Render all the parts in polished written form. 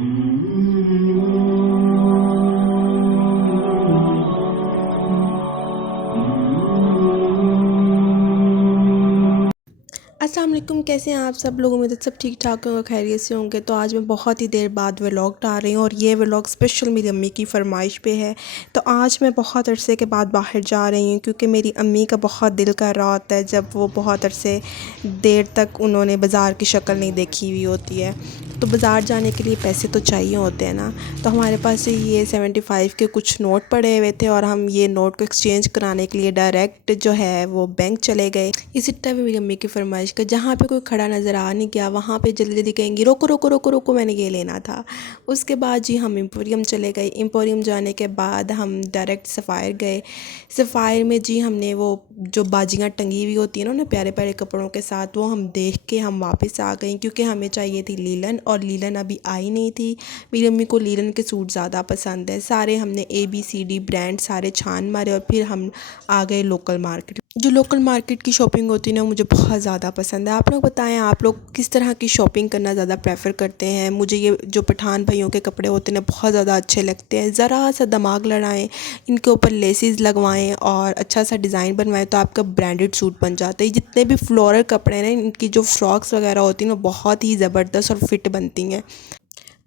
अस्सलाम वालेकुम, कैसे हैं आप सब लोग। उम्मीद है सब ठीक ठाक होंगे, खैरियत से होंगे। तो आज मैं बहुत ही देर बाद व्लॉग डाल रही हूँ और ये व्लॉग स्पेशल मेरी अम्मी की फ़रमाइश पे है। तो आज मैं बहुत अरसे के बाद बाहर जा रही हूँ क्योंकि मेरी अम्मी का बहुत दिल कर रहा होता है जब वो बहुत अरसे देर तक उन्होंने बाज़ार की शक्ल नहीं देखी हुई होती है। तो बाज़ार जाने के लिए पैसे तो चाहिए होते हैं ना। तो हमारे पास ये 75 के कुछ नोट पड़े हुए थे और हम ये नोट को एक्सचेंज कराने के लिए डायरेक्ट जो है वो बैंक चले गए। इसी टाइम मेरी अम्मी की फरमाइश का जहाँ पे कोई खड़ा नज़र आ नहीं गया वहाँ पे जल्दी जल्दी कहेंगी रोको रोको रोको रोको, मैंने ये लेना था। उसके बाद जी हम एम्पोरियम चले गए। एम्पोरियम जाने के बाद हम डायरेक्ट सफ़ायर गए। सफ़ायर में जी हमने वो जो बाजियाँ टंगी हुई होती हैं ना उन्हें प्यारे प्यारे कपड़ों के साथ, वो हम देख के हम वापस आ गए क्योंकि हमें चाहिए थी लीलन और लीलन अभी आई नहीं थी। मेरी अम्मी को लीलन के सूट ज़्यादा पसंद है। सारे हमने ABCD ब्रांड सारे छान मारे और फिर हम आ गए लोकल मार्केट। जो लोकल मार्केट की शॉपिंग होती है ना मुझे बहुत ज़्यादा पसंद है। आप लोग बताएं, आप लोग किस तरह की शॉपिंग करना ज़्यादा प्रेफर करते हैं। मुझे ये जो पठान भाइयों के कपड़े होते हैं ना बहुत ज़्यादा अच्छे लगते हैं। ज़रा सा दिमाग लड़ाएं, इनके ऊपर लेसेस लगवाएं और अच्छा सा डिज़ाइन बनवाएं तो आपका ब्रांडेड सूट बन जाता है। जितने भी फ्लोरल कपड़े हैं ना इनकी जो फ्रॉक्स वगैरह होती हैं ना बहुत ही ज़बरदस्त और फिट बनती हैं।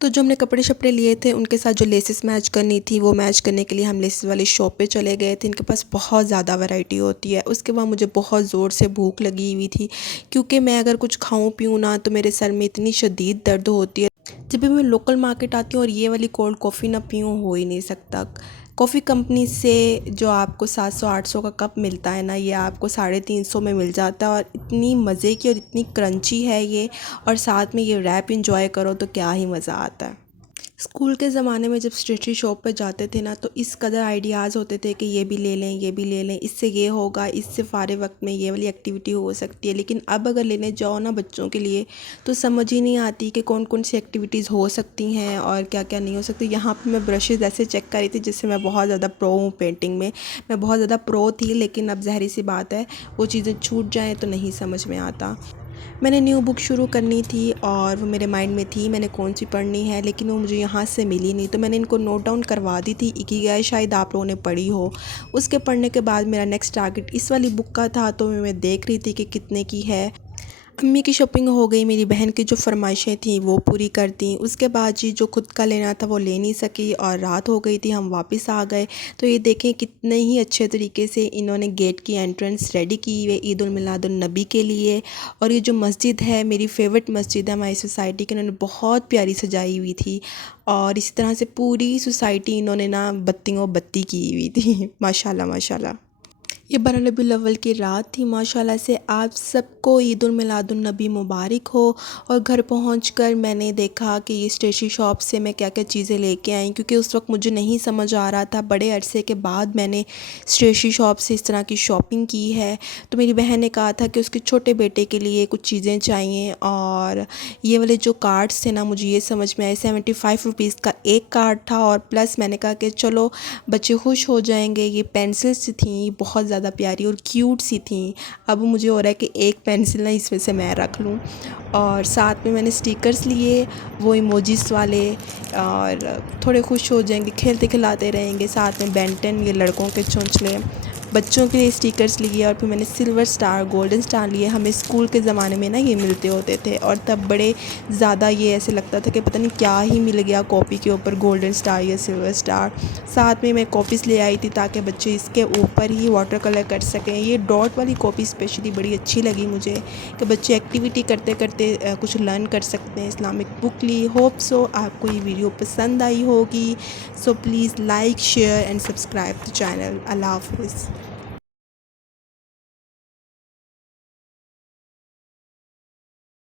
तो जो हमने कपड़े शपड़े लिए थे उनके साथ जो लेसेस मैच करनी थी वो मैच करने के लिए हम लेसेस वाली शॉप पे चले गए थे। इनके पास बहुत ज़्यादा वैरायटी होती है। उसके बाद मुझे बहुत ज़ोर से भूख लगी हुई थी क्योंकि मैं अगर कुछ खाऊं पीऊँ ना तो मेरे सर में इतनी शदीद दर्द होती है। जब भी मैं लोकल मार्केट आती हूँ और ये वाली कोल्ड कॉफ़ी ना पीऊँ हो ही नहीं सकता। कॉफ़ी कंपनी से जो आपको 700-800 का कप मिलता है ना ये आपको 350 में मिल जाता है और इतनी मज़े की और इतनी क्रंची है ये, और साथ में ये रैप इंजॉय करो तो क्या ही मज़ा आता है। स्कूल के ज़माने में जब स्टेशनरी शॉप पर जाते थे ना तो इस कदर आइडियाज़ होते थे कि ये भी ले लें ये भी ले लें, इससे ये होगा, इससे फ़ारे वक्त में ये वाली एक्टिविटी हो सकती है। लेकिन अब अगर लेने जाओ ना बच्चों के लिए तो समझ ही नहीं आती कि कौन कौन सी एक्टिविटीज़ हो सकती हैं और क्या क्या नहीं हो सकती। यहाँ पे मैं ब्रशेज़ ऐसे चेक कर रही थी जिससे मैं बहुत ज़्यादा प्रो हूँ पेंटिंग में। मैं बहुत ज़्यादा प्रो थी लेकिन अब ज़ाहिर सी बात है वो चीज़ें छूट जाएँ तो नहीं समझ में आता। मैंने न्यू बुक शुरू करनी थी और वो मेरे माइंड में थी मैंने कौन सी पढ़नी है, लेकिन वो मुझे यहाँ से मिली नहीं तो मैंने इनको नोट डाउन करवा दी थी। इकिगाई शायद आप लोगों ने पढ़ी हो। उसके पढ़ने के बाद मेरा नेक्स्ट टारगेट इस वाली बुक का था तो मैं देख रही थी कि कितने की है। अम्मी की शॉपिंग हो गई, मेरी बहन की जो फरमाइशें थी वो पूरी कर दी। उसके बाद जी जो खुद का लेना था वो ले नहीं सकी और रात हो गई थी, हम वापस आ गए। तो ये देखें कितने ही अच्छे तरीके से इन्होंने गेट की एंट्रेंस रेडी की हुई ईद उल मिलादुन नबी के लिए। और ये जो मस्जिद है मेरी फ़ेवरेट मस्जिद है हमारी सोसाइटी की, इन्होंने बहुत प्यारी सजाई हुई थी और इसी तरह से पूरी सोसाइटी इन्होंने ना बत्तियों बत्ती की हुई थी। माशाल्लाह माशाल्लाह। ये 12 रबीउल अव्वल की रात थी। माशाल्लाह से आप सबको ईद उल मिलादुन नबी मुबारक हो। और घर पहुंचकर मैंने देखा कि ये स्टेशनरी शॉप से मैं क्या क्या चीज़ें लेके आई क्योंकि उस वक्त मुझे नहीं समझ आ रहा था। बड़े अरसे के बाद मैंने स्टेशनरी शॉप से इस तरह की शॉपिंग की है। तो मेरी बहन ने कहा था कि उसके छोटे बेटे के लिए कुछ चीज़ें चाहिए और ये वाले जो कार्ड्स थे ना मुझे ये समझ में आए। 75 रुपीज़ का एक कार्ड था और प्लस मैंने कहा कि चलो बच्चे खुश हो जाएंगे। ये पेंसिल्स थी बहुत ज़्यादा प्यारी और क्यूट सी थी। अब मुझे हो रहा है कि एक पेंसिल ना इसमें से मैं रख लूँ। और साथ में मैंने स्टिकर्स लिए वो इमोजीज वाले, और थोड़े खुश हो जाएंगे, खेलते खिलाते रहेंगे। साथ में बेंटन ये लड़कों के चोंचले, बच्चों के लिए स्टिकर्स लिए और फिर मैंने सिल्वर स्टार गोल्डन स्टार लिए। हमें स्कूल के ज़माने में ना ये मिलते होते थे और तब बड़े ज़्यादा ये ऐसे लगता था कि पता नहीं क्या ही मिल गया कॉपी के ऊपर गोल्डन स्टार या सिल्वर स्टार। साथ में मैं कॉपीज़ ले आई थी ताकि बच्चे इसके ऊपर ही वाटर कलर कर सकें। ये डॉट वाली कॉपी स्पेशली बड़ी अच्छी लगी मुझे कि बच्चे एक्टिविटी करते करते कुछ लर्न कर सकते हैं। इस्लामिक बुक ली। होप सो आपको ये वीडियो पसंद आई होगी। So please like share and subscribe the channel. अल्लाह हाफ़िज़।